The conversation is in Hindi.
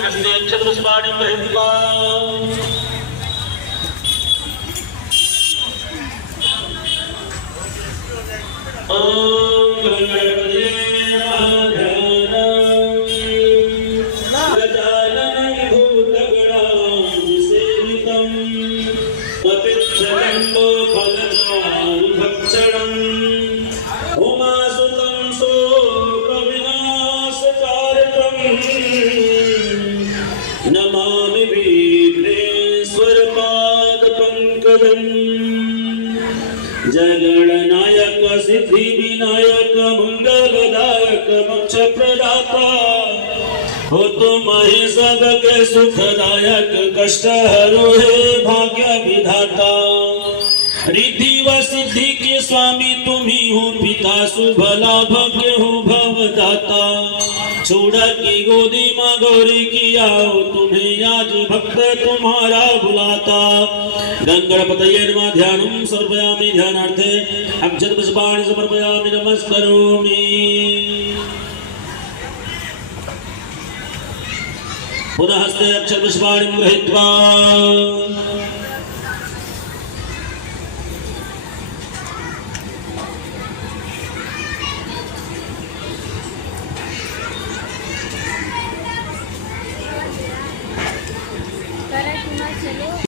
हस्ते अक्षतपुष्पाणिं गृहीत्वा ॐ गणपतये नमः गजाननं भूतगणाधिसेवितं पतिच्छलम्बो फलचारुभक्षणम् उमासुतं शोकविनाशकारकम् नमामि विघ्नेश्वरपादपङ्कजम् जगन्नायक सिद्धि विनायक मंगलदायक मोक्ष प्रदाता हो तुम ही सबके सुखदायक कष्ट हरो हे भाग्य विधाता रिद्धि व सिद्धि के स्वामी तुम ही हो पिता शुभ लाभ के हो भवदाता छोड़ की गोदी माँ गौरी की आओ तुम्हें आज भक्त तुम्हारा बुलाता गंगणपतये नमः ध्यानं समर्पयामि ध्यानार्थे अक्षतपुष्पाणि समर्पयामि नमस्करोमि पुनः हस्ते अक्षतपुष्पाणि गृहीत्वा